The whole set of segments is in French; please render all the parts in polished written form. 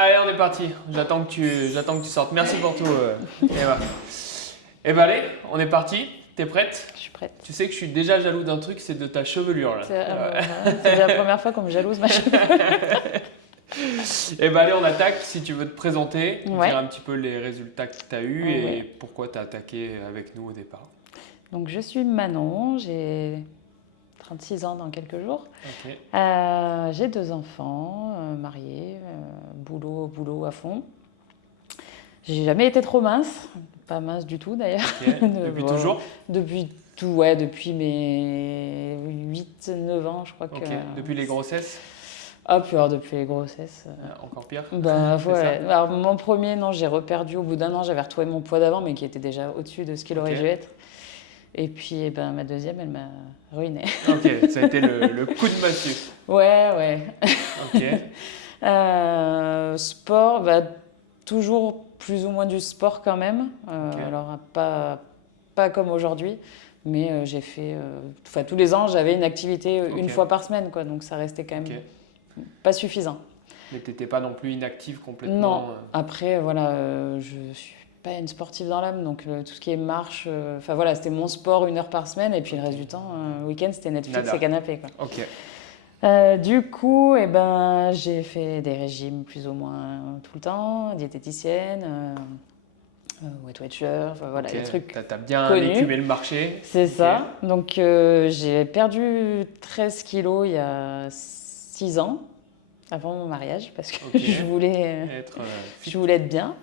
Allez, on est parti. J'attends que tu sortes. Merci pour tout, Eva. Eh ben allez, on est parti. T'es prête? Je suis prête. Tu sais que je suis déjà jaloux d'un truc, c'est de ta chevelure là. C'est la première fois qu'on me jalouse ma chevelure. Eh ben allez, on attaque. Si tu veux te présenter, Ouais. dire un petit peu les résultats que tu as eus Ouais. et pourquoi tu as attaqué avec nous au départ. Donc je suis Manon, j'ai 36 ans dans quelques jours. Ok. J'ai 2 enfants, mariés, boulot à fond. J'ai jamais été trop mince, pas mince du tout d'ailleurs. Ok. Depuis Bon, toujours? depuis mes 8-9 ans, je crois que. Ok. Depuis les grossesses? Ah, puis alors, depuis les grossesses. Encore pire? Bah C'est ouais. ça? Alors mon premier, non, j'ai reperdu au bout d'un an, j'avais retrouvé mon poids d'avant, mais qui était déjà au-dessus de ce qu'il aurait Ok. dû être. Et puis eh ben, ma deuxième, elle m'a ruinée. Ok, ça a été le coup de massue. Ouais. Ok. Sport, bah, toujours plus ou moins du sport quand même. Ok. Alors pas comme aujourd'hui, mais j'ai fait. Enfin, tous les ans, j'avais une activité une Ok. fois par semaine, quoi. Donc ça restait quand même Ok. pas suffisant. Mais t'étais pas non plus inactive complètement. Non. Après, voilà, je suis pas une sportive dans l'âme, donc tout ce qui est marche, enfin voilà, c'était mon sport 1 heure par semaine, et puis le reste du temps, le week-end, c'était Netflix Nada. et canapé, quoi. Ok. Du coup, eh ben, j'ai fait des régimes plus ou moins tout le temps, diététicienne, Weight Watcher, enfin, voilà, Ok. les trucs T'as bien connus. écumé le marché. C'est Ok. ça. Donc j'ai perdu 13 kilos il y a 6 ans, avant mon mariage, parce que Ok. je voulais Être être bien.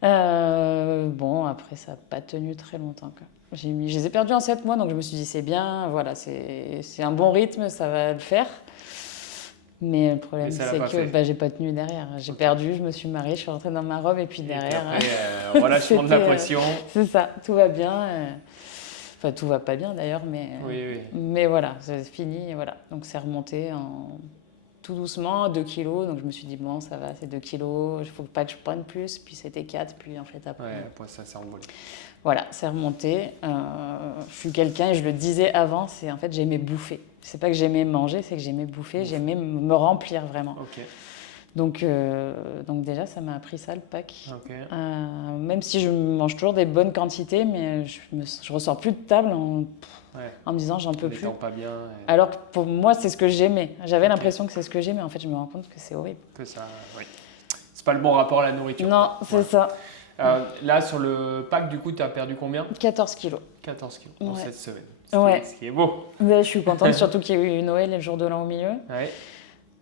Bon, après, ça n'a pas tenu très longtemps, quoi. Je les ai perdus en 7 mois, donc je me suis dit, c'est bien, voilà, c'est un bon rythme, ça va le faire. Mais le problème, Mais ça l'a c'est pas que fait. bah, j'ai pas tenu derrière. J'ai Ok. perdu, je me suis mariée, je suis rentrée dans ma robe, et puis Et puis derrière, après, relâchement de la c'était, pression. c'est ça, tout va bien. Enfin, tout va pas bien d'ailleurs, Oui. mais voilà, c'est fini, et voilà. Donc c'est remonté tout doucement à 2 kilos, donc je me suis dit, bon, ça va, c'est 2 kilos, il faut pas que je prenne plus, puis c'était 4, puis en fait après. Ouais, après ça s'est envolé. Voilà, c'est remonté. Je suis quelqu'un, et je le disais avant, c'est en fait j'aimais bouffer. C'est pas que j'aimais manger, c'est que j'aimais bouffer, j'aimais me remplir vraiment. Ok. Donc déjà, ça m'a appris ça le pack. Ok. Même si je mange toujours des bonnes quantités, mais je ressors plus de table Ouais. en me disant j'en peux plus. N'étant pas bien. Alors que pour moi, c'est ce que j'aimais. J'avais Ok. l'impression que c'est ce que j'aimais, en fait, je me rends compte que c'est horrible. Que ça. Oui. C'est pas le bon rapport à la nourriture. Non, quoi. c'est Ouais. ça. Là, sur le pack, du coup, tu as perdu combien? 14 kilos. 14 kilos en Ouais. 7 semaines. Ouais. Ce qui est beau. Mais je suis contente, surtout qu'il y a eu Noël et le jour de l'an au milieu. Ouais.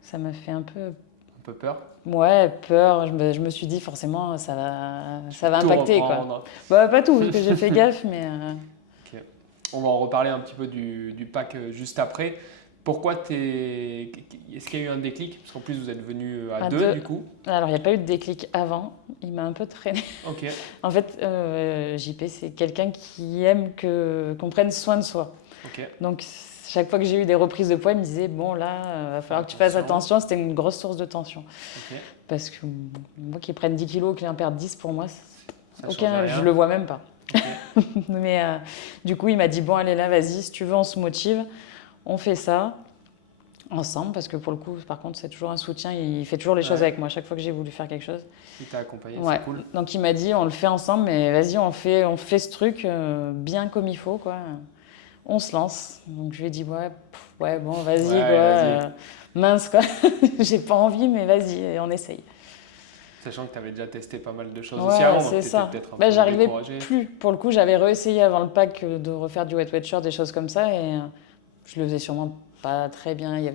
Ça m'a fait un peu, Un peu peur. ouais, peur. Je me suis dit forcément ça va Tout impacter, quoi. reprendre. Bah, pas tout, parce que j'ai fait gaffe, mais Ok. On va en reparler un petit peu du pack juste après. Pourquoi Est-ce qu'il y a eu un déclic? Parce qu'en plus, vous êtes venus à À deux, deux. du coup. alors il n'y a pas eu de déclic avant. Il m'a un peu traîné. Ok. En fait, JP, c'est quelqu'un qui aime qu'on prenne soin de soi. Ok. Donc chaque fois que j'ai eu des reprises de poids, il me disait bon là, va falloir que tu fasses attention. C'était une grosse source de tension. Ok. Parce que moi qui prenne 10 kilos, qu'il en perde 10 pour moi, Ça change rien. je le vois même pas. Ok. Mais du coup, il m'a dit bon, allez là, vas-y, si tu veux, on se motive, on fait ça ensemble. Parce que pour le coup, par contre, c'est toujours un soutien. Il fait toujours les choses Ouais. avec moi. Chaque fois que j'ai voulu faire quelque chose. Il t'a accompagné, Ouais. c'est cool. Donc il m'a dit on le fait ensemble, mais vas-y, on fait ce truc bien comme il faut, quoi. On se lance. Donc je lui ai dit ouais, bon, vas-y, Ouais, quoi. vas-y. Mince, quoi. J'ai pas envie, mais vas-y, on essaye. Sachant que tu avais déjà testé pas mal de choses Ouais, aussi avant, donc c'est t'étais ça. peut-être un Bah, peu j'arrivais découragé. plus. Pour le coup, j'avais réessayé avant le pack de refaire du Weight Watcher, des choses comme ça, et je le faisais sûrement pas très bien. Ok.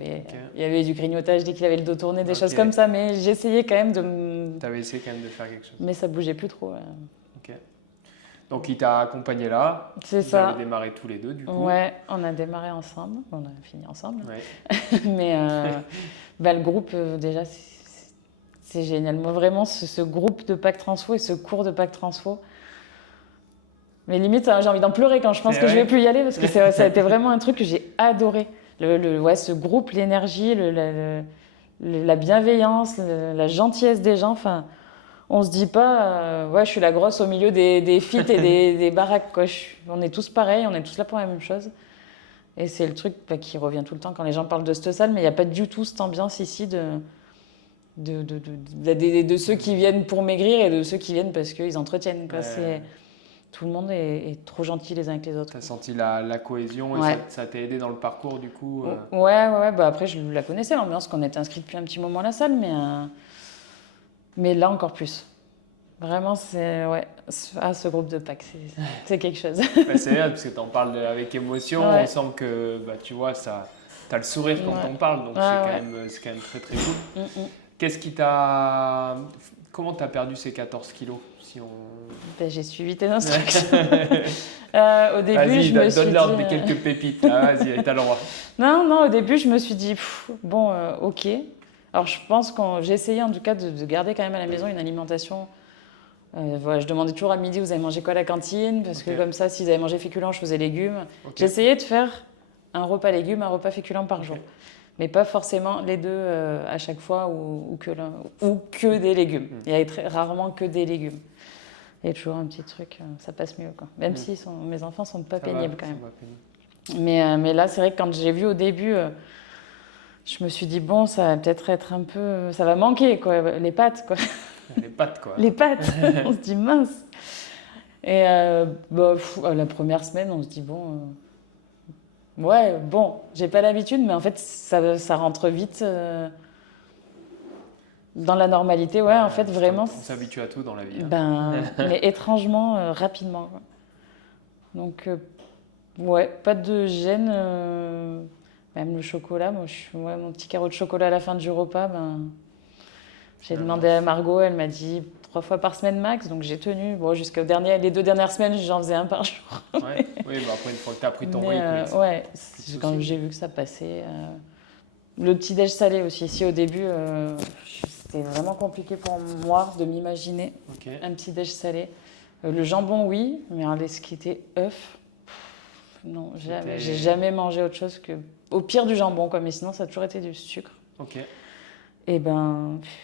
Il y avait du grignotage dès qu'il avait le dos tourné, des Ok. choses comme ça, mais j'essayais quand même de me... Tu avais essayé quand même de faire quelque chose. Mais ça bougeait plus trop. Ok. Donc il t'a accompagné là. C'est Vous ça. avez démarré tous les deux, du coup. Ouais, on a démarré ensemble, on a fini ensemble. Ouais. Mais le groupe, déjà, c'est génial. Moi, vraiment, ce groupe de Pack Transfo et ce cours de Pack Transfo, mais limite, j'ai envie d'en pleurer quand je pense C'est que je vrai. vais plus y aller parce que ça a été vraiment un truc que j'ai adoré. Ouais, ce groupe, l'énergie, la bienveillance, la gentillesse des gens. Enfin, on se dit pas, ouais, je suis la grosse au milieu des feats et des baraques, quoi. On est tous pareils, on est tous là pour la même chose. Et c'est le truc qui revient tout le temps quand les gens parlent de cette salle, mais il n'y a pas du tout cette ambiance ici de ceux qui viennent pour maigrir et de ceux qui viennent parce qu'ils entretiennent, quoi. Tout le monde est trop gentil les uns avec les autres. Tu as senti la cohésion et Ouais. ça t'a aidé dans le parcours du coup Ouais. Bah, après, je la connaissais, l'ambiance, qu'on était inscrit depuis un petit moment à la salle, mais là encore plus. Vraiment, ce groupe de Pâques, c'est quelque chose. Bah, c'est bien parce que tu en parles avec émotion, Ouais. on sent que tu vois, tu as le sourire quand Ouais. on parle, donc c'est quand même très très cool. Qu'est-ce qui t'a... Comment tu as perdu ces 14 kilos si on... Ben, j'ai suivi tes instructions. Au début, Vas-y, je me suis donne-leur dit... quelques pépites. Ah, vas-y, t'as le droit. Non, au début, je me suis dit, bon, ok. Alors, je pense que j'ai essayé en tout cas de garder quand même à la maison une alimentation. Voilà, je demandais toujours à midi, vous avez mangé quoi à la cantine? Parce que comme ça, s'ils avaient mangé féculents, je faisais légumes. J'essayais de faire un repas légumes, un repas féculent par jour. Mais pas forcément les deux à chaque fois ou que des légumes. Il y avait très rarement que des légumes. Il y a toujours un petit truc, ça passe mieux, quoi. Même si mes enfants sont pas pénibles quand même. Mais là, c'est vrai que quand j'ai vu au début, je me suis dit, bon, ça va peut-être être un peu... Ça va manquer, quoi, les pâtes, quoi. Les pâtes, quoi. Les pâtes, on se dit mince. Et la première semaine, on se dit, bon... ouais, bon, j'ai pas l'habitude, mais en fait, ça rentre vite dans la normalité. Ouais, en fait, vraiment... On s'habitue à tout dans la vie. Mais étrangement, rapidement, quoi. Donc, ouais, pas de gêne. Même le chocolat, moi, mon petit carreau de chocolat à la fin du repas, j'ai demandé à Margot, elle m'a dit 3 fois par semaine max, donc j'ai tenu. Bon, les 2 dernières semaines, j'en faisais un par jour. Ouais. Oui, après, une fois que tu as pris ton rythme. Ouais, quand j'ai vu que ça passait. Le petit-déj salé aussi. Ici, au début, c'était vraiment compliqué pour moi de m'imaginer un petit-déj salé. Le jambon, oui, mais ce qui était œuf, non, jamais. J'ai jamais mangé autre chose que... Au pire du jambon, quoi, mais sinon, ça a toujours été du sucre. Ok. Et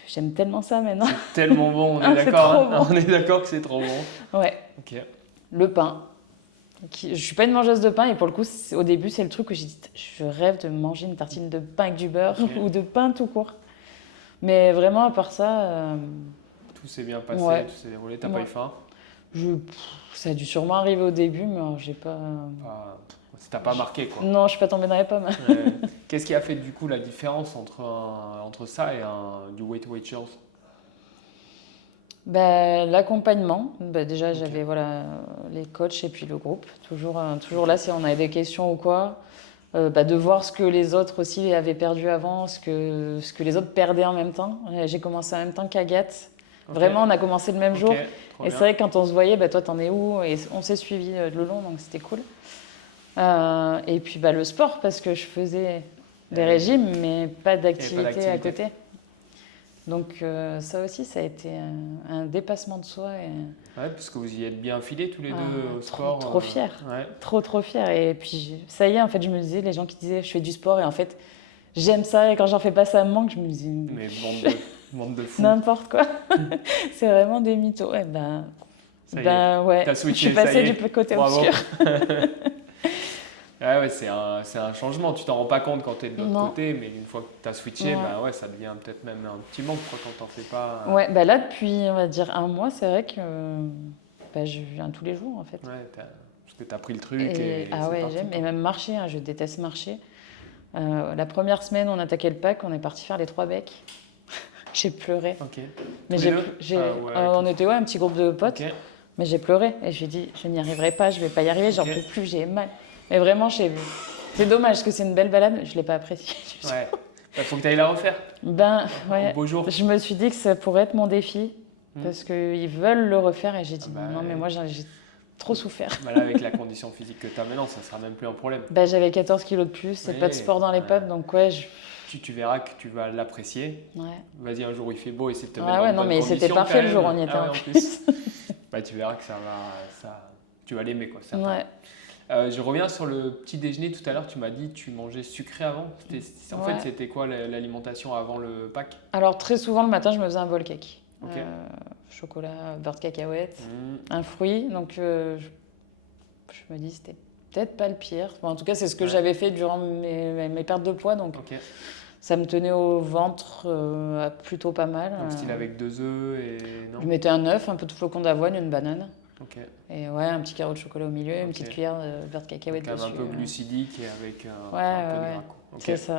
j'aime tellement ça maintenant. C'est tellement bon, on est d'accord. On est d'accord que c'est trop bon. Ouais. Ok. Le pain. Je suis pas une mangeuse de pain et pour le coup, au début, c'est le truc que j'ai dit, je rêve de manger une tartine de pain avec du beurre ou de pain tout court. Mais vraiment, à part ça... Tout s'est bien passé, tout s'est déroulé, t'as pas eu faim? Ça a dû sûrement arriver au début, mais j'ai pas... Ça t'a pas marqué, quoi. Non, je suis pas tombée dans les pommes. Qu'est-ce qui a fait du coup la différence entre ça et du Weight Watchers? L'accompagnement. Déjà, j'avais les coachs et puis le groupe. Toujours là, si on avait des questions ou quoi. De voir ce que les autres aussi avaient perdu avant, ce que les autres perdaient en même temps. J'ai commencé en même temps qu'Agathe. Vraiment, on a commencé le même jour. Et c'est vrai que quand on se voyait, toi, t'en es où? Et on s'est suivis le long, donc c'était cool. Et puis le sport, parce que je faisais des régimes, mais pas d'activité à côté. Donc ça aussi, ça a été un dépassement de soi. Ouais, parce que vous y êtes bien filés tous les deux au sport. Trop fiers. Trop fiers. Et puis ça y est, en fait, je me disais, les gens qui disaient je fais du sport et en fait, j'aime ça et quand j'en fais pas, ça me manque. Je me disais, mais bande de fous. N'importe quoi. C'est vraiment des mythos. Ouais, ouais. T'as switché, je suis passée du côté obscur. Ouais, c'est un changement. Tu t'en rends pas compte quand tu es de l'autre côté, mais une fois que tu as switché, ça devient peut-être même un petit manque quand t'en fais pas. Ouais, là, depuis, on va dire 1 mois, c'est vrai que je viens tous les jours, en fait. Ouais, parce que tu as pris le truc. J'aime. Et même marcher, je déteste marcher. La première semaine, on attaquait le pack, on est parti faire les 3 becs. J'ai pleuré. Ok. Mais on était un petit groupe de potes, mais j'ai pleuré. Et je lui ai dit, je n'y arriverai pas, je vais pas y arriver, j'en peux plus, j'ai mal. Mais vraiment, c'est dommage parce que c'est une belle balade, je ne l'ai pas appréciée. Ouais. Faut que tu ailles la refaire. Ouais. Beau jour. Je me suis dit que ça pourrait être mon défi parce qu'ils veulent le refaire et j'ai dit non, mais moi j'ai trop souffert. Là, avec la condition physique que tu as maintenant, ça ne sera même plus un problème. J'avais 14 kilos de plus et pas de sport dans les pattes, donc Tu verras que tu vas l'apprécier. Ouais. Vas-y, un jour où il fait beau, essaie de te mettre dans de bonnes mais conditions, c'était parfait le jour où on y était en plus. Tu verras que tu vas l'aimer, quoi. Ouais. Je reviens sur le petit déjeuner. Tout à l'heure, tu m'as dit que tu mangeais sucré avant. En fait, c'était quoi l'alimentation avant le pack? Alors, très souvent, le matin, je me faisais un bol cake. Chocolat, beurre de cacahuète, un fruit. Donc, je me dis, c'était peut-être pas le pire. En tout cas, c'est ce que j'avais fait durant mes pertes de poids. Donc, Ça me tenait au ventre plutôt pas mal. Donc style avec 2 œufs et non? Je mettais un œuf, un peu de flocons d'avoine, une banane. Ok. Et ouais, un petit carreau de chocolat au milieu, une Ok. petite cuillère de beurre de cacahuète Quand même un dessus. peu glucidique et avec Ouais, un peu de ouais, gras, ouais. quoi. Ok. C'est ça.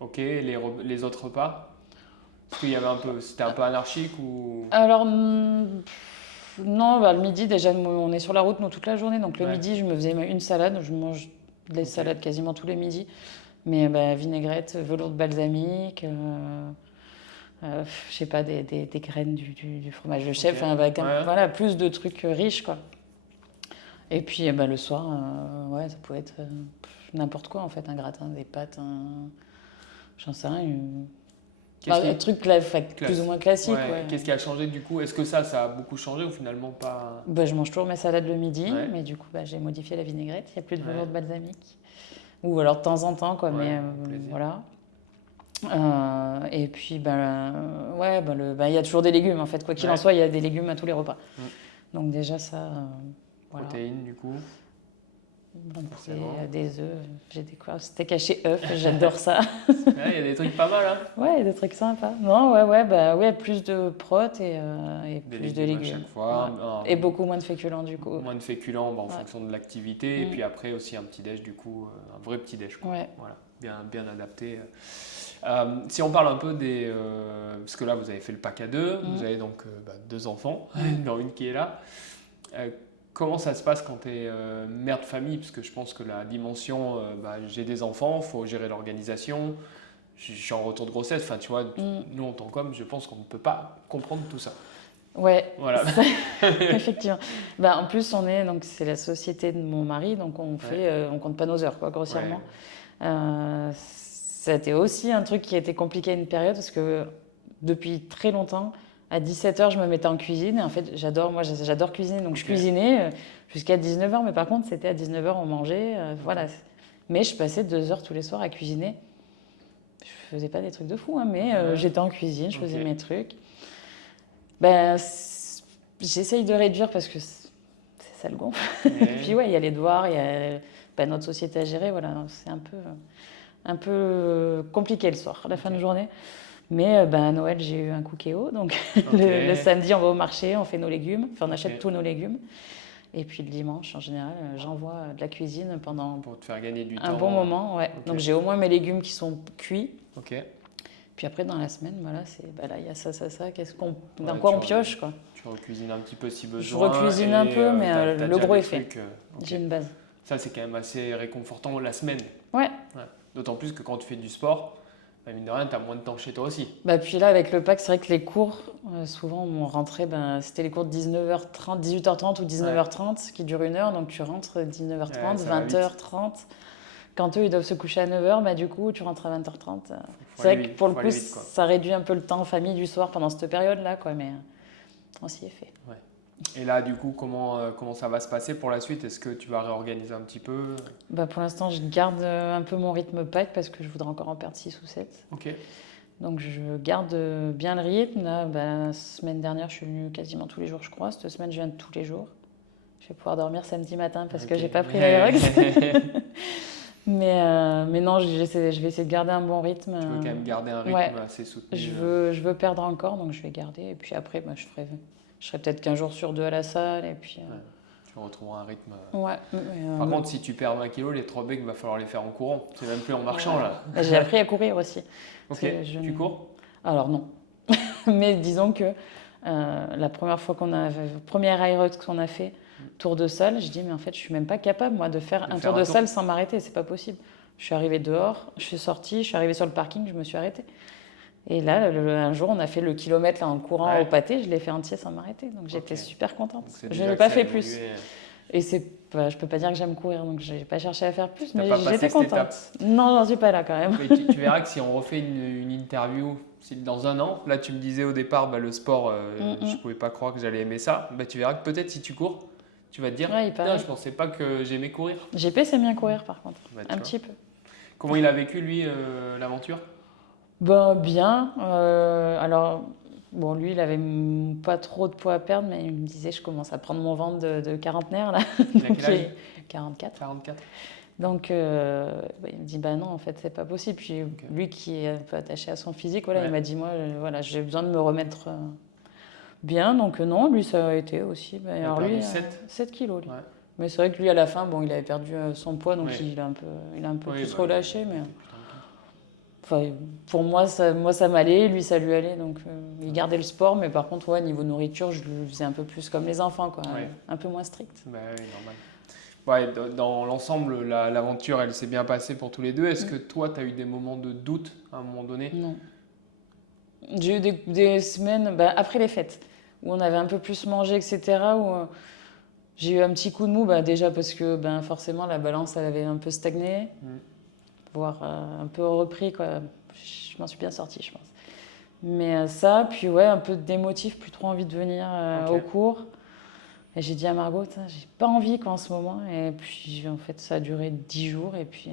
Ok, les autres repas? Parce qu'il y avait un peu, c'était un peu anarchique ou... Alors, non, bah, le midi, déjà, on est sur la route, nous, toute la journée. Donc, le Ouais. midi, je me faisais une salade. Je mange des Ok. salades quasiment tous les midis. Mais bah, vinaigrette, velours de balsamique, je sais pas, des graines du fromage de chèvre. Ok. Enfin, avec Ouais. voilà, plus de trucs riches, quoi. Et puis, bah, le soir, ouais, ça pouvait être n'importe quoi, en fait. Un gratin, des pâtes, j'en sais rien. Qu'est-ce Un qui... truc plus ou moins classique, Ouais. ouais. Qu'est-ce qui a changé du coup? Est-ce que ça a beaucoup changé ou finalement pas? Bah, je mange toujours mes salades le midi, Ouais. mais du coup, bah, j'ai modifié la vinaigrette. Il n'y a plus de Ouais. velours de balsamique. Ou alors de temps en temps, quoi, Ouais, mais plaisir. voilà. Et puis, bah, ouais, bah, il y a toujours des légumes, en fait. Quoi qu'il en Ouais. soit, il y a des légumes à tous les repas. Mm. Donc déjà, ça, voilà. Protéines du coup. Blanc de poulet, Forcément. des œufs. J'ai découvert steak haché œuf, j'adore ça. Ouais, il y a des trucs pas mal, hein? Ouais, des trucs sympas. Non, ouais, bah, ouais, plus de prot et Des plus de légumes à légumes. chaque fois. Ouais. Et beaucoup moins de féculents, du coup. Moins de féculents bah, en Ouais. fonction de l'activité. Et Mm. puis après aussi un petit déj du coup, un vrai petit déj, quoi. Ouais. Voilà, bien adapté. Si on parle un peu des... parce que là vous avez fait le pack à deux, vous avez donc 2 enfants, dont une qui est là. Comment ça se passe quand tu es mère de famille? Parce que je pense que la dimension, j'ai des enfants, il faut gérer l'organisation, je suis en retour de grossesse, enfin tu vois, nous en tant qu'hommes, je pense qu'on ne peut pas comprendre tout ça. Ouais, Voilà. effectivement. Bah, en plus, donc c'est la société de mon mari, donc on compte pas nos heures, quoi, grossièrement. Ça a été aussi un truc qui a été compliqué à une période parce que depuis très longtemps, à 17h, je me mettais en cuisine et en fait, j'adore cuisiner, donc je cuisinais jusqu'à 19h, mais par contre, c'était à 19h, on mangeait, voilà. Mais je passais 2 heures tous les soirs à cuisiner. Je faisais pas des trucs de fou, hein, mais j'étais en cuisine, je faisais mes trucs. Ben, j'essaye de réduire parce que ça le gonfle. Et puis ouais, il y a les devoirs, il y a notre société à gérer, voilà, c'est un peu compliqué le soir, la fin de journée. Mais à Noël, j'ai eu un Cookéo, donc le samedi, on va au marché, on fait nos légumes, enfin on achète tous nos légumes. Et puis le dimanche, en général, j'envoie de la cuisine pendant pour te faire gagner du un temps. bon moment, ouais. Donc j'ai au moins mes légumes qui sont cuits. Ok. Puis après, dans la semaine, voilà, là, il y a ça, dans quoi on pioche, quoi. Tu recuisines un petit peu si besoin. Je recuisine un peu, mais le gros est fait. J'ai une base. Ça, c'est quand même assez réconfortant la semaine. Ouais. D'autant plus que quand tu fais du sport, mine de rien, tu as moins de temps chez toi aussi. Puis là, avec le pack, c'est vrai que les cours, souvent, on rentrait, c'était les cours de 19h30, 18h30 ou 19h30 qui durent 1 heure. Donc tu rentres 19h30, 20h30. Quand eux, ils doivent se coucher à 9h, du coup, tu rentres à 20h30. C'est vrai que pour le coup, ça réduit un peu le temps en famille du soir pendant cette période-là, quoi, mais on s'y est fait. Ouais. Et là, du coup, comment ça va se passer pour la suite? Est-ce que tu vas réorganiser un petit peu? Pour l'instant, je garde un peu mon rythme pack parce que je voudrais encore en perdre 6 ou 7. Ok. Donc, je garde bien le rythme. Là, la semaine dernière, je suis venue quasiment tous les jours, je crois. Cette semaine, je viens tous les jours. Je vais pouvoir dormir samedi matin parce que j'ai pas pris l'Aerox. Mais non, je vais essayer de garder un bon rythme. Tu veux quand même garder un rythme assez soutenu. Je veux perdre encore, donc je vais garder. Et puis après, je serai peut-être qu'un jour sur 2 à la salle. Et puis, tu retrouveras un rythme. Par contre, si tu perds 20 kilos, les 3 becs, il va falloir les faire en courant. C'est même plus en marchant, là. J'ai appris à courir aussi. Ok, tu cours? Alors non. Mais disons que la première fois première Aerox qu'on a fait, tour de salle, je dis mais en fait je suis même pas capable moi de faire un tour de salle sans m'arrêter, c'est pas possible. Je suis arrivée dehors, je suis sortie, je suis arrivée sur le parking, je me suis arrêtée. Et là, un jour, on a fait le kilomètre là, en courant au pâté, je l'ai fait entier sans m'arrêter, donc j'étais super contente. Je n'ai pas fait plus. Et je peux pas dire que j'aime courir, donc j'ai pas cherché à faire plus, mais j'étais contente. Non, j'en suis pas là quand même. Mais tu verras que si on refait une interview dans 1 an, là tu me disais au départ le sport, je pouvais pas croire que j'allais aimer ça. Tu verras que peut-être si tu cours, tu vas te dire, je pensais pas que j'aimais courir. GP c'est bien courir par contre, un petit peu. Comment il a vécu lui l'aventure? Bien. Alors, bon, lui, il avait pas trop de poids à perdre, mais il me disait, je commence à prendre mon ventre de quarantenaire, là. Il a quel âge? 44. 44. Donc, il me dit, bah non, en fait, c'est pas possible. Puis lui qui est un peu attaché à son physique, voilà, il m'a dit, moi, voilà, j'ai besoin de me remettre bien. Donc, non, lui, ça a été aussi. Bah, Il a alors, perdu lui, 7 kilos, lui. Ouais. Mais c'est vrai que lui, à la fin, bon, il avait perdu son poids, donc Ouais. il a un peu Oui, plus bah, relâché. il Mais était plus tranquille. enfin, pour moi, ça m'allait, lui, ça lui allait. Donc, il gardait le sport, mais par contre, ouais, niveau nourriture, je le faisais un peu plus comme les enfants, quoi, Ouais. un peu moins strict. Bah oui, normal. Ouais, dans l'ensemble, l'aventure, elle s'est bien passée pour tous les deux. Est-ce que toi, tu as eu des moments de doute à un moment donné? Non. J'ai eu des semaines, bah, après les fêtes, où on avait un peu plus mangé, etc., où j'ai eu un petit coup de mou, bah, déjà parce que ben, forcément, la balance, elle avait un peu stagné, voire un peu repris, quoi. Je m'en suis bien sortie, je pense. Mais ça, puis ouais, un peu d'émotif, plus trop envie de venir au cours. Et j'ai dit à Margot, j'ai pas envie quoi, en ce moment. Et puis en fait, ça a duré 10 jours et puis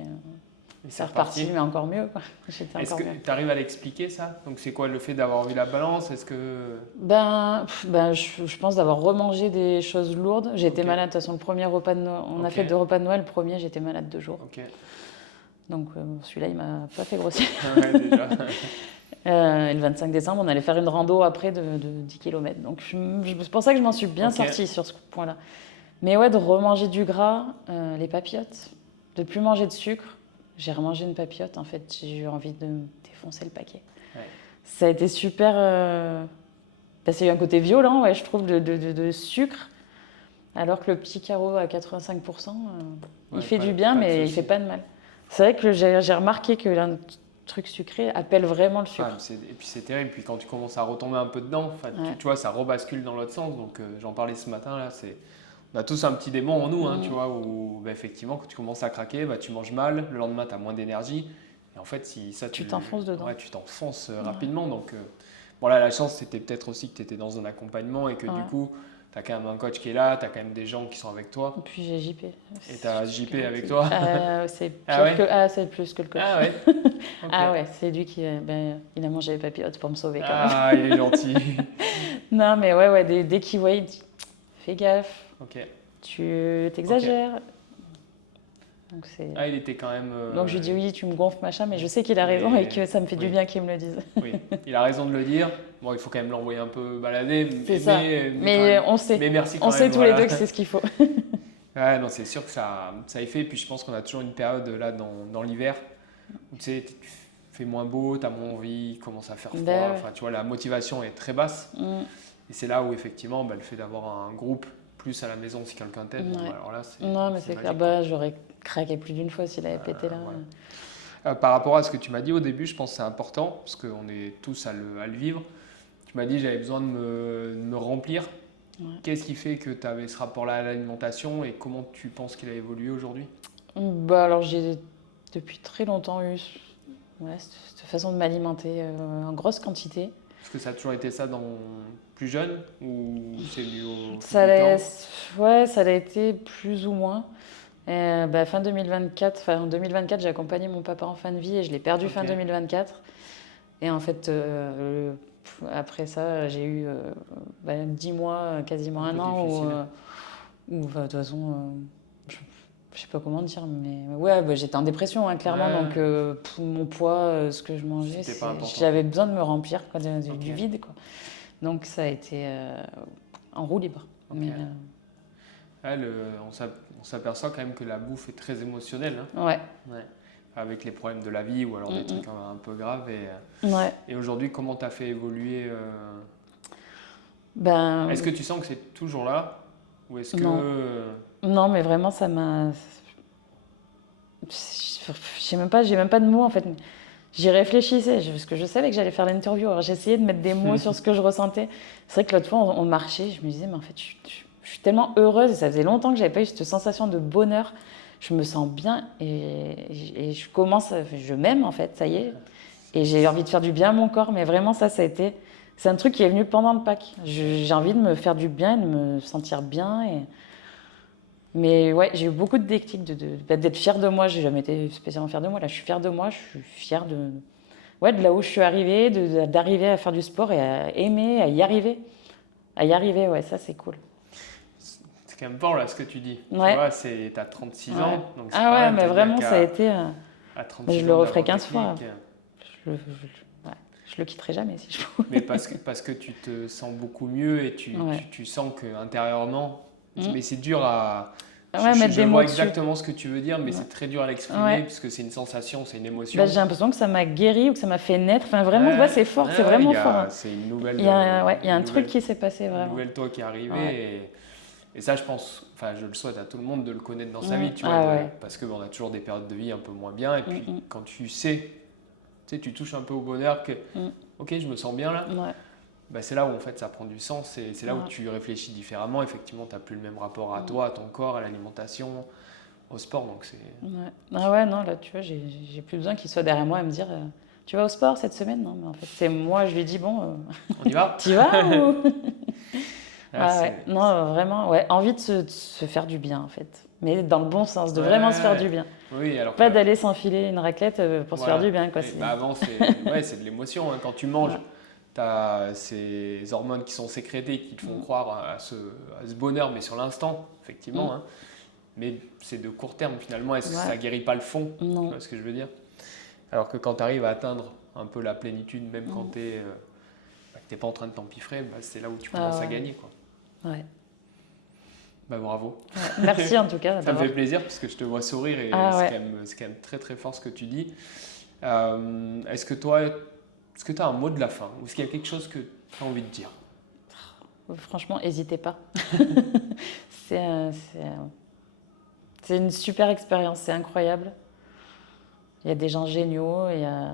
c'est reparti, mais encore mieux, quoi. J'étais Est-ce encore que mieux. tu arrives à l'expliquer ça? Donc c'est quoi le fait d'avoir vu la balance? Est-ce que... Je pense d'avoir remangé des choses lourdes. J'ai été Ok. malade, de toute façon, le premier repas de Noël, on a Ok. fait 2 repas de Noël, le premier, j'étais malade 2 jours. Ok. Donc celui-là, il m'a pas fait grossir. Ouais, déjà. Et le 25 décembre, on allait faire une rando après de 10 km. Donc c'est pour ça que je m'en suis bien Ok. sortie sur ce point-là. Mais ouais, de remanger du gras, les papillotes, de plus manger de sucre. J'ai remangé une papillote, en fait, j'ai eu envie de me défoncer le paquet. Ouais. Ça a été super... c'est eu un côté violent, ouais, je trouve, de sucre. Alors que le petit carreau à 85%, il fait du bien, mais il fait pas de mal. C'est vrai que j'ai remarqué que un truc sucré appelle vraiment le sucre. Et puis c'est terrible, puis quand tu commences à retomber un peu dedans, tu vois, ça rebascule dans l'autre sens. Donc j'en parlais ce matin, là, on a tous un petit démon en nous, hein, tu vois, où effectivement, quand tu commences à craquer, tu manges mal, le lendemain, tu as moins d'énergie. Et en fait, si ça, tu t'enfonces dedans. Ouais, tu t'enfonces rapidement. Donc, bon, là, la chance, c'était peut-être aussi que tu étais dans un accompagnement et que du coup, tu as quand même un coach qui est là, tu as quand même des gens qui sont avec toi. Et puis j'ai JP. Et tu as JP avec toi. C'est pire c'est plus que le coach. Ah ouais. Okay. Ah ouais, c'est lui qui il a mangé les papillotes pour me sauver quand même. Ah, il est gentil. Non, mais ouais, dès qu'il voit, il dit fais gaffe. Ok. Tu t'exagères. Donc il était quand même. Donc je lui dis oui, tu me gonfles, machin, mais je sais qu'il a raison et que ça me fait du bien qu'il me le dise. Oui, il a raison de le dire. Bon, il faut quand même l'envoyer un peu balader. C'est ça. Mais on sait. Mais merci quand on même. sait tous les deux que c'est ce qu'il faut. Ouais, non, c'est sûr que ça y fait. Puis je pense qu'on a toujours une période là dans l'hiver où tu sais, tu fais moins beau, tu as moins envie, il commence à faire froid. Enfin, tu vois, la motivation est très basse. Et c'est là où effectivement, le fait d'avoir un groupe plus à la maison si quelqu'un t'aide, alors là, c'est. Non, mais c'est clair. J'aurais craqué plus d'une fois s'il avait pété là. Ouais. Par rapport à ce que tu m'as dit au début, je pense que c'est important parce qu'on est tous à le vivre. Tu m'as dit j'avais besoin de me remplir. Ouais. Qu'est-ce qui fait que tu avais ce rapport-là à l'alimentation et comment tu penses qu'il a évolué aujourd'hui? Alors j'ai depuis très longtemps eu cette façon de m'alimenter en grosse quantité. Est-ce que ça a toujours été ça plus jeune ou c'est venu au Ouais, ça l'a été plus ou moins. Fin 2024, en 2024, j'ai accompagné mon papa en fin de vie et je l'ai perdu fin 2024. Et en fait, après ça, j'ai eu 10 mois, quasiment un an où de toute façon, je sais pas comment dire, mais ouais, j'étais en dépression, hein, clairement. Donc mon poids, ce que je mangeais, j'avais besoin de me remplir du vide, quoi. Donc ça a été en roue libre. Okay. On s'aperçoit quand même que la bouffe est très émotionnelle. Hein. Ouais. Avec les problèmes de la vie ou alors des trucs un peu graves. Et aujourd'hui, comment tu as fait évoluer Est-ce que tu sens que c'est toujours là ou est-ce que... Non, mais vraiment, ça m'a... j'ai même pas de mots, en fait. J'y réfléchissais, parce que je savais que j'allais faire l'interview. Alors j'essayais de mettre des mots sur ce que je ressentais. C'est vrai que l'autre fois, on marchait, je me disais, mais en fait, je suis tellement heureuse et ça faisait longtemps que j'avais pas eu cette sensation de bonheur. Je me sens bien et je m'aime en fait, ça y est. Et j'ai envie de faire du bien à mon corps, mais vraiment ça a été... C'est un truc qui est venu pendant le Pâques. J'ai envie de me faire du bien, de me sentir bien. Mais ouais, j'ai eu beaucoup de déclics d'être fière de moi. J'ai jamais été spécialement fière de moi. Là, je suis fière de moi. Je suis fière de là où je suis arrivée, d'arriver à faire du sport et à aimer, à y arriver. Ouais, ça, c'est cool. C'est quand quand même fort là ce que tu dis. Ouais. Tu vois, t'as 36 Ouais. ans. Donc c'est Ah pas ouais, rien, mais c'est-à-dire vraiment, qu'à- ça a été. à 36 Je le ans referai d'avoir 15 fois. technique, Ouais, je le quitterai jamais si je pouvais. mais parce que tu te sens beaucoup mieux et Ouais. tu sens qu'intérieurement, mais c'est dur à. Ouais, mettre Je des mots vois dessus. exactement ce que tu veux dire, mais Ouais. c'est très dur à l'exprimer Ouais. puisque c'est une sensation, c'est une émotion. Bah, j'ai l'impression que ça m'a guéri ou que ça m'a fait naître. Enfin, vraiment, Ouais, ouais, c'est fort, c'est vraiment fort. Hein. C'est une nouvelle. Il y a, ouais, il y a un une truc nouvelle- qui s'est passé une vraiment. nouvelle toi qui est arrivée Ouais. et ça, je pense, enfin, je le souhaite à tout le monde de le connaître dans sa vie, tu Ah vois, ouais. parce qu'on a toujours des périodes de vie un peu moins bien et puis Mm. quand tu sais, tu touches un peu au bonheur que, Mm. ok, je me sens bien là. Ouais. Bah, c'est là où en fait ça prend du sens et c'est là où Ouais. tu réfléchis différemment. Effectivement, tu n'as plus le même rapport à toi, à ton corps, à l'alimentation, au sport. Donc c'est. Ouais. Ah ouais, non, là, tu vois, j'ai plus besoin qu'il soit derrière moi et me dire tu vas au sport cette semaine? Non, mais en fait, c'est moi, je lui dis bon, On y va. t'y vas ou... Ah, ouais. Non, vraiment, ouais, envie de se faire du bien en fait. Mais dans le bon sens, de vraiment se faire du bien. Oui, alors Pas que- d'aller s'enfiler une raclette pour se voilà. faire du bien, quoi. Et C'est... bah, avant, c'est de l'émotion. Hein. Quand tu manges, Ouais. tu as ces hormones qui sont sécrétées qui te font croire à ce bonheur, mais sur l'instant, effectivement. Hein. Mais c'est de court terme finalement. Est-ce que ça guérit pas le fond? Non. Tu vois ce que je veux dire? Alors que quand tu arrives à atteindre un peu la plénitude, même quand tu n'es pas en train de t'empiffrer, bah, c'est là où tu commences à gagner. Quoi. Ouais. Bah, bravo. Ouais. Merci en tout cas Ça me d'avoir. fait plaisir parce que je te vois sourire et c'est quand même très très fort ce que tu dis. Est-ce que tu as un mot de la fin ou est-ce qu'il y a quelque chose que tu as envie de dire? Franchement, n'hésitez pas. c'est, c'est une super expérience, c'est incroyable. Il y a des gens géniaux, il y a...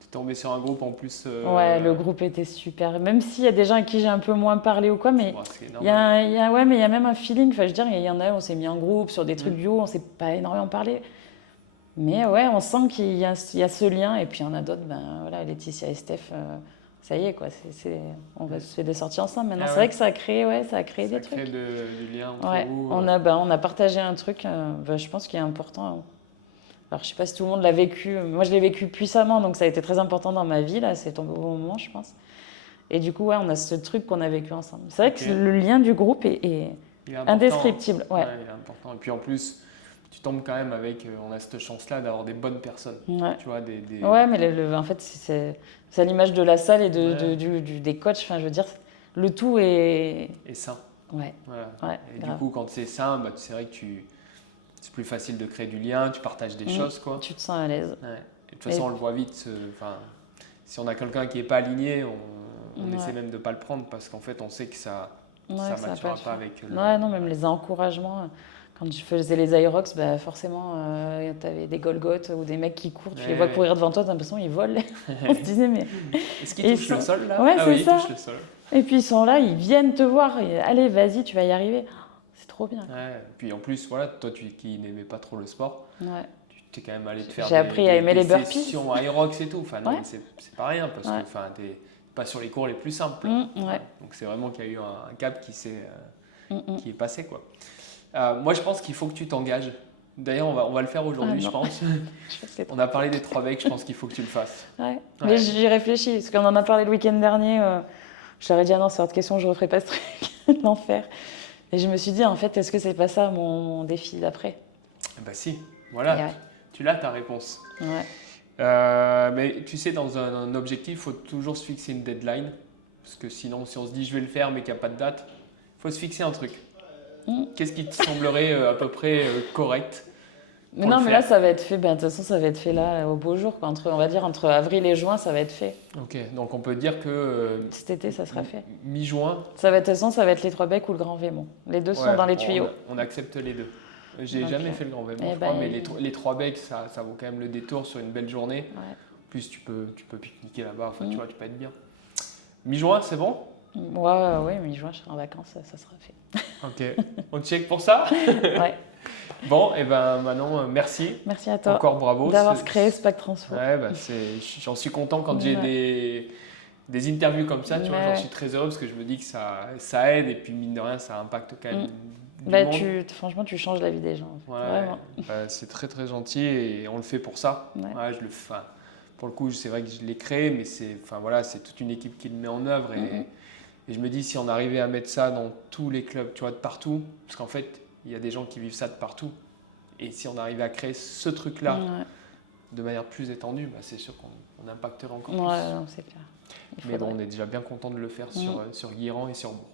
Tu es tombé sur un groupe en plus. Ouais, le groupe était super. Même s'il y a des gens à qui j'ai un peu moins parlé ou quoi, mais Bon, c'est il y a, normal. ouais, mais il y a même un feeling. Enfin, je veux dire, il y en a, on s'est mis en groupe sur des trucs bio, on s'est pas énormément parlé. Mais ouais, on sent qu'il y a ce lien. Et puis il y en a d'autres, ben voilà, Laetitia et Steph, ça y est, quoi. On va se faire des sorties ensemble maintenant. C'est vrai que ça a créé des trucs. Ça crée du lien entre Ouais, vous. on a partagé un truc, je pense, qui est important. Hein. Alors, je sais pas si tout le monde l'a vécu. Moi, je l'ai vécu puissamment, donc ça a été très important dans ma vie. Là, c'est tombé au bon moment, je pense. Et du coup, ouais, on a ce truc qu'on a vécu ensemble. C'est vrai que le lien du groupe est Il est important. indescriptible. Ouais. Il est important. Et puis en plus, tu tombes quand même avec. On a cette chance-là d'avoir des bonnes personnes. Ouais. Tu vois, Ouais, mais en fait, c'est à l'image de la salle et des coachs. Enfin, je veux dire, le tout est. Et sain. Ouais. Voilà. Ouais, et grave. du coup, quand c'est sain, bah, c'est vrai que c'est plus facile de créer du lien, tu partages des choses, quoi. Tu te sens à l'aise. Ouais. Et de toute façon, on le voit vite. Si on a quelqu'un qui n'est pas aligné, on essaie même de ne pas le prendre parce qu'en fait, on sait que ça ne matchera pas avec le... Ouais, non, même les encouragements. Quand je faisais les Aerox, bah forcément, tu avais des Golgotes ou des mecs qui courent, tu les vois courir devant toi, tu as l'impression qu'ils volent. On se disait, mais. Est-ce qu'ils touchent le sol, là? Ouais, Ah c'est oui, ça. ils touchent le sol. Et puis ils sont là, ils viennent te voir. Et, allez, vas-y, tu vas y arriver. C'est trop bien. Ouais. Puis en plus, voilà, toi qui n'aimais pas trop le sport, Ouais. tu es quand même allé te faire J'ai appris à aimer les burpees. sessions Aerox et tout. Enfin, non, Ouais. c'est pas rien parce que tu n'es pas sur les cours les plus simples. Ouais. Donc c'est vraiment qu'il y a eu un cap qui est passé, quoi. Moi, je pense qu'il faut que tu t'engages. D'ailleurs, on va le faire aujourd'hui, je pense. On a parlé des 3 becs, je pense qu'il faut que tu le fasses. Ouais. Mais j'y réfléchis, parce qu'on en a parlé le week-end dernier. Je leur ai dit, ah non, c'est hors de question, je ne referai pas ce truc, l'enfer. Et je me suis dit, en fait, est-ce que c'est pas ça mon défi d'après? Bah si, voilà, tu l'as ta réponse. Ouais. Mais tu sais, dans un objectif, il faut toujours se fixer une deadline. Parce que sinon, si on se dit je vais le faire mais qu'il n'y a pas de date, il faut se fixer un truc. Qu'est-ce qui te semblerait à peu près correct? Mais non, mais là, ça va être fait. Ben, de toute façon, ça va être fait là, au beau jour. Quoi. On va dire entre avril et juin, ça va être fait. Ok, donc on peut dire que. Cet été, ça sera fait. Mi-juin. Ça va être, de toute façon, ça va être les 3 becs ou le Grand Vémont. Les deux sont dans les tuyaux. On accepte les deux. J'ai jamais fait le Grand Vémont, je ben, crois, mais les 3 becs, ça vaut quand même le détour sur une belle journée. Ouais. En plus, tu peux pique-niquer là-bas, enfin, tu vois, tu peux être bien. Mi-juin, c'est bon? Ouais, mi-juin, je serai en vacances, ça sera fait. Ok, on check pour ça? Ouais. Bon, et ben Manon, merci. Merci à toi. Encore bravo. D'avoir créé ce pack transfo. Ouais, j'en suis content quand j'ai des interviews comme ça, tu vois, j'en suis très heureux parce que je me dis que ça aide et puis mine de rien, ça impacte quand même du monde. Franchement, tu changes la vie des gens. Vraiment. C'est très très gentil et on le fait pour ça. Ouais, pour le coup, c'est vrai que je l'ai créé, mais c'est toute une équipe qui le met en œuvre et Et je me dis, si on arrivait à mettre ça dans tous les clubs, tu vois, de partout, parce qu'en fait, il y a des gens qui vivent ça de partout. Et si on arrivait à créer ce truc-là de manière plus étendue, bah, c'est sûr qu'on impacterait encore plus. Ouais, non, c'est clair. Mais bon, on est déjà bien content de le faire sur Guiran et sur Bourg.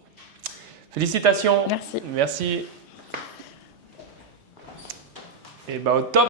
Félicitations. Merci. Merci. Et bah au top.